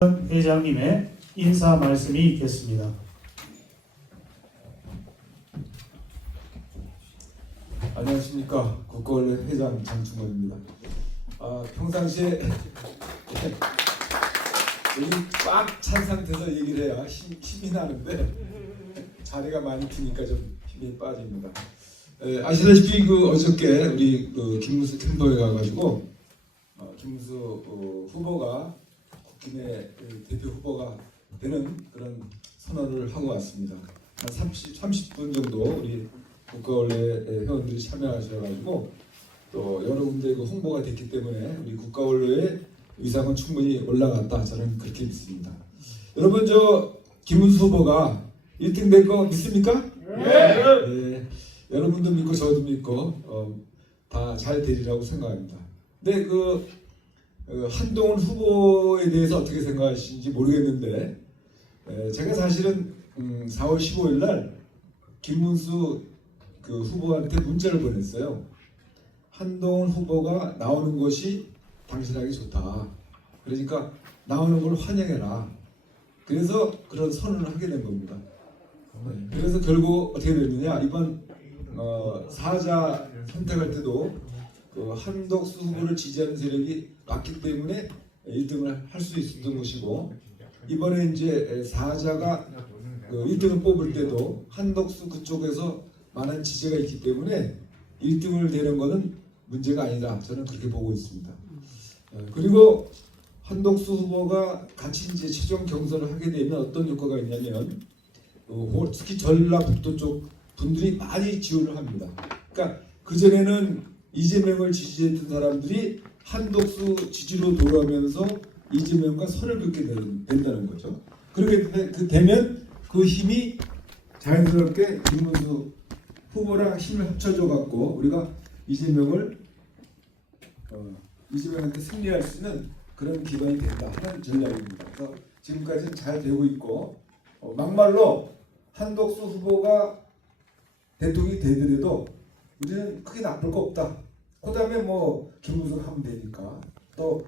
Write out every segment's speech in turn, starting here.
회장님의 인사 말씀이 있겠습니다. 안녕하십니까. 국가원래 회장 장충원입니다. 평상시에 여기 꽉 찬 상태에서 얘기를 해야 힘이 나는데 자리가 많이 비니까 좀 힘이 빠집니다. 아시다시피 어저께 우리 김문수 캠퍼에 가가지고 김문수 후보가 국힘의 대표 후보가 되는 그런 선언을 하고 왔습니다. 한 30분 정도 우리 국가원래 회원들이 참여하셔가지고 또 여러 군데 홍보가 됐기 때문에 우리 국가원래의 위상은 충분히 올라갔다, 저는 그렇게 믿습니다. 여러분, 김문수 후보가 1등 될 거 믿습니까? 네. 여러분도 믿고 저도 믿고 다 잘 되리라고 생각합니다. 근데 한동훈 후보에 대해서 어떻게 생각하시는지 모르겠는데 제가 사실은 4월 15일 날 김문수 후보한테 문자를 보냈어요. 한동훈 후보가 나오는 것이 당신에게 좋다. 그러니까 나오는 걸 환영해라. 그래서 그런 선언을 하게 된 겁니다. 그래서 결국 어떻게 됐느냐, 이번 사자 선택할 때도 한덕수 후보를 지지하는 세력이 많기 때문에 1등을 할 수 있었던 것이고, 이번에 이제 사자가 1등을 뽑을 때도 한덕수 그쪽에서 많은 지지가 있기 때문에 1등을 되는 것은 문제가 아니다, 저는 그렇게 보고 있습니다. 그리고 한덕수 후보가 같이 이제 최종 경선을 하게 되면 어떤 효과가 있냐면 특히 전라북도 쪽 분들이 많이 지원을 합니다. 그러니까 그전에는 이재명을 지지했던 사람들이 한덕수 지지로 돌아오면서 이재명과 선을 긋게 된다는 거죠. 그렇게 되면 그 힘이 자연스럽게 김문수 후보랑 힘을 합쳐져 갖고 우리가 이재명한테 승리할 수 있는 그런 기반이 된다 하는 전략입니다. 그래서 지금까지는 잘 되고 있고, 막말로 한덕수 후보가 대통령이 되더라도 우리는 크게 나쁠 거 없다. 그 다음에 김문수가 하면 되니까 또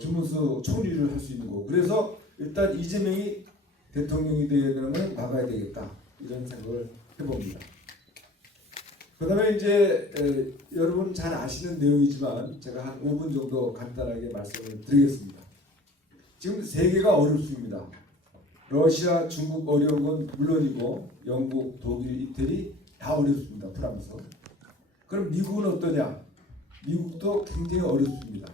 김문수 총리를 할 수 있는 거고, 그래서 일단 이재명이 대통령이 되는 걸 막아야 되겠다, 이런 생각을 해봅니다. 그 다음에 이제 여러분 잘 아시는 내용이지만 제가 한 5분 정도 간단하게 말씀을 드리겠습니다. 지금 세계가 어렵습니다. 러시아, 중국 어려운 건 물론이고 영국, 독일, 이태리 다 어렵습니다. 프랑스. 그럼 미국은 어떠냐? 미국도 굉장히 어렵습니다.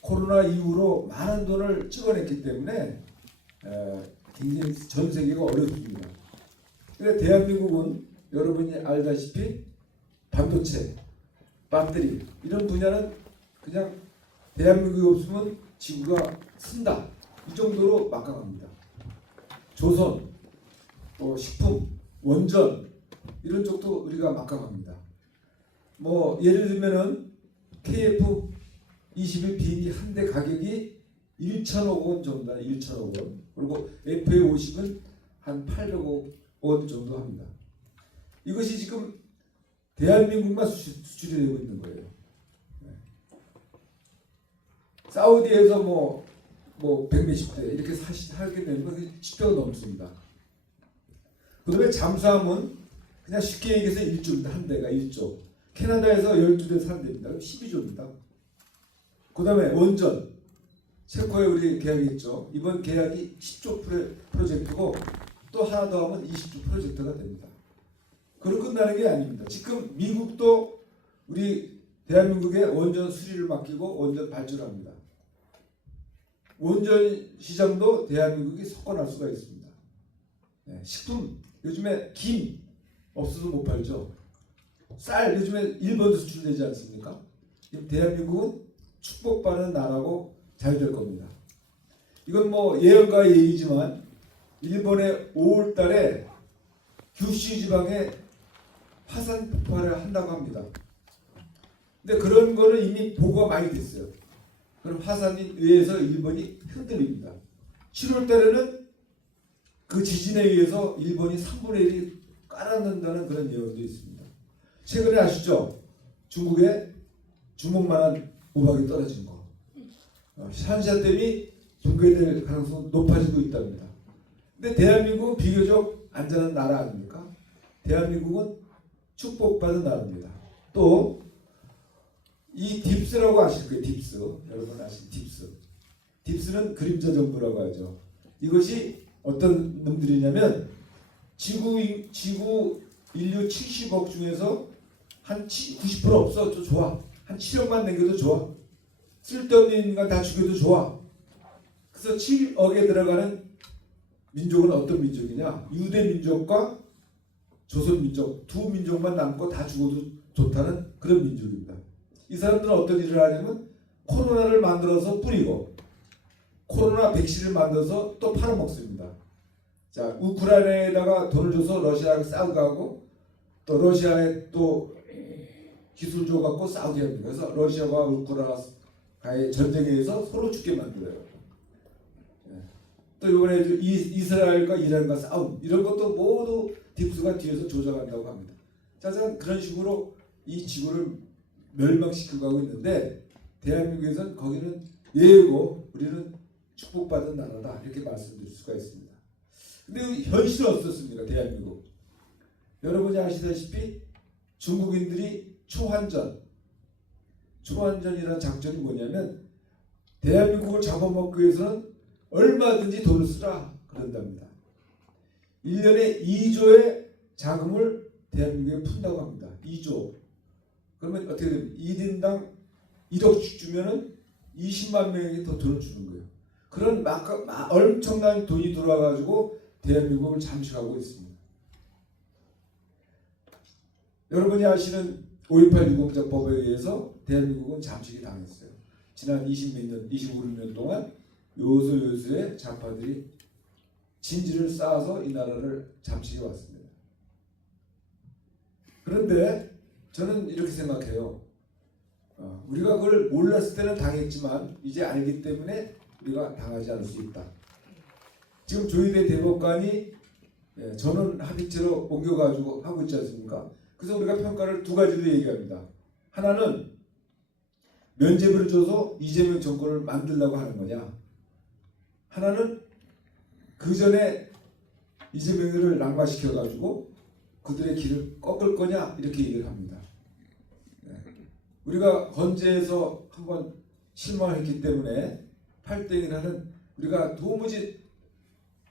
코로나 이후로 많은 돈을 찍어냈기 때문에 굉장히 전 세계가 어렵습니다. 그런데 대한민국은 여러분이 알다시피 반도체, 배터리 이런 분야는 그냥 대한민국이 없으면 지구가 쓴다, 이 정도로 막강합니다. 조선, 또 식품, 원전 이런 쪽도 우리가 막강합니다. 예를 들면은 KF-21 비행기 한 대 가격이 1천억 원 정도다. 1천억 원. 그리고 FA-50은 한 800억 원 정도 합니다. 이것이 지금 대한민국만 수출이 되고 있는 거예요. 사우디에서 100몇십 대 이렇게 하게 되는 건 10조가 넘습니다. 그 다음에 잠수함은 그냥 쉽게 얘기해서 1조입니다. 한 대가 1조. 캐나다에서 12대 산대입니다. 12조입니다. 그 다음에 원전. 체코에 우리 계약이 있죠. 이번 계약이 10조 프로젝트고 또 하나 더 하면 20조 프로젝트가 됩니다. 그럼 끝나는 게 아닙니다. 지금 미국도 우리 대한민국에 원전 수리를 맡기고 원전 발주를 합니다. 원전 시장도 대한민국이 석권할 수가 있습니다. 식품, 요즘에 김 없어도 못 팔죠. 쌀, 요즘에 일본도 수출되지 않습니까? 대한민국은 축복받는 나라고 잘 될 겁니다. 이건 예언가의 얘기지만 일본의 5월 달에 규슈 지방에 화산 폭발을 한다고 합니다. 근데 그런 거는 이미 보고가 많이 됐어요. 그럼 화산에 의해서 일본이 흔들립니다. 7월 달에는 그 지진에 의해서 일본이 3분의 1이 깔아놓는다는 그런 예언도 있습니다. 최근에 아시죠? 중국에 주먹만한 우박이 떨어진 거. 샨샤댐이 붕괴될 가능성이 높아지고 있답니다. 근데 대한민국은 비교적 안전한 나라 아닙니까? 대한민국은 축복받은 나라입니다. 또 이 딥스라고 아실 거예요. 딥스. 여러분 아시는 딥스. 딥스는 그림자 정부라고 하죠. 이것이 어떤 놈들이냐면 지구 인류 70억 중에서 한 90% 없어. 좀 좋아. 한 7억만 남겨도 좋아. 쓸데없는 인간 다 죽여도 좋아. 그래서 7억에 들어가는 민족은 어떤 민족이냐? 유대 민족과 조선 민족 두 민족만 남고 다 죽어도 좋다는 그런 민족입니다. 이 사람들은 어떤 일을 하냐면 코로나를 만들어서 뿌리고 코로나 백신을 만들어서 또 팔아먹습니다. 자, 우크라이나에다가 돈을 줘서 러시아하고 싸우게 하고 또 러시아에 또 기술 줘갖고 싸우게 합니다. 그래서 러시아와 우크라이나의 전쟁에 의해서 서로 죽게 만들어요. 또 이번에 이스라엘과 이란과 싸움 이런 것도 모두 딥스가 뒤에서 조작한다고 합니다. 짜잔 그런 식으로 이 지구를 멸망시키고 가고 있는데 대한민국에서는 거기는 예고 우리는 축복받은 나라다 이렇게 말씀드릴 수가 있습니다. 근데 현실은 어떻습니까? 대한민국 여러분이 아시다시피 중국인들이 초환전이라는 작전이 뭐냐면 대한민국을 잡아먹기 위해서는 얼마든지 돈을 쓰라 그런답니다. 1년에 2조의 자금을 대한민국에 푼다고 합니다. 2조. 그러면 어떻게 됩니까? 1인당 1억씩 주면은 20만 명에게 더 돈을 주는 거예요. 그런 엄청난 돈이 들어와가지고 대한민국을 잠식하고 있습니다. 여러분이 아시는 5.18 유공자법에 의해서 대한민국은 잠식이 당했어요. 지난 25년 동안 요소요소의 좌파들이 진지를 쌓아서 이 나라를 잠식해 왔습니다. 그런데 저는 이렇게 생각해요. 우리가 그걸 몰랐을 때는 당했지만 이제 알기 때문에 우리가 당하지 않을 수 있다. 지금 조희대 대법관이 전원 합의체로 옮겨가지고 하고 있지 않습니까? 그래서 우리가 평가를 두 가지로 얘기합니다. 하나는 면죄부를 줘서 이재명 정권을 만들려고 하는 거냐. 하나는 그 전에 이재명을 낙마시켜가지고 그들의 길을 꺾을 거냐 이렇게 얘기를 합니다. 우리가 헌재에서 한번 실망했기 때문에 8대1하는 우리가 도무지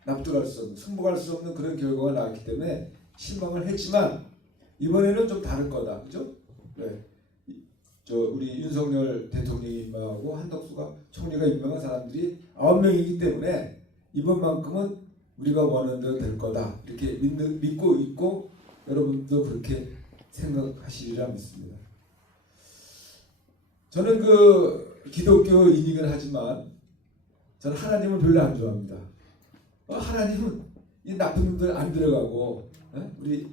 납득할 수 없는 승복할 수 없는 그런 결과가 나왔기 때문에 실망을 했지만 이번에는 좀 다를 거다. 그죠? 네. 우리 윤석열 대통령이 임명하고 한덕수가 총리가 임명한 사람들이 9명이기 때문에 이번만큼은 우리가 원하는 대로 될 거다. 이렇게 믿고 있고 여러분도 그렇게 생각하시리라 믿습니다. 저는 그 기독교인이긴 하지만 저는 하나님을 별로 안 좋아합니다. 하나님은 이 나쁜 놈들 안 들어가고 우리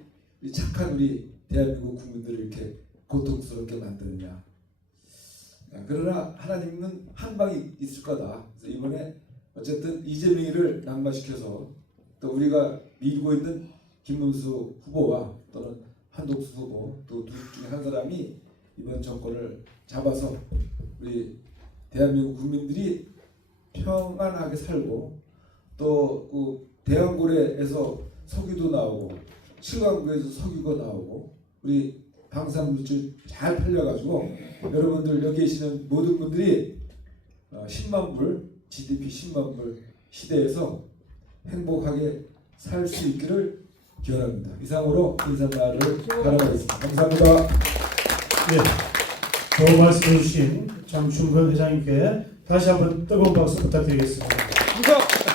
착한 우리 대한민국 국민들을 이렇게 고통스럽게 만드느냐. 그러나 하나님은 한 방이 있을 거다. 그래서 이번에 어쨌든 이재명이를 낙마시켜서 또 우리가 밀고 있는 김문수 후보와 또는 한독수 후보 또 둘 중에 한 사람이 이번 정권을 잡아서 우리 대한민국 국민들이 평안하게 살고 또 그 대왕고래에서 석유도 나오고 칠광구에서 석유가 나오고 우리 방산물질 잘 팔려가지고 여러분들 여기 계시는 모든 분들이 10만 불 GDP 10만 불 시대에서 행복하게 살 수 있기를 기원합니다. 이상으로 인사말을 바라보겠습니다. 감사합니다. 네, 좋은 말씀해 주신 장충근 회장님께 다시 한번 뜨거운 박수 부탁드리겠습니다. 감사합니다.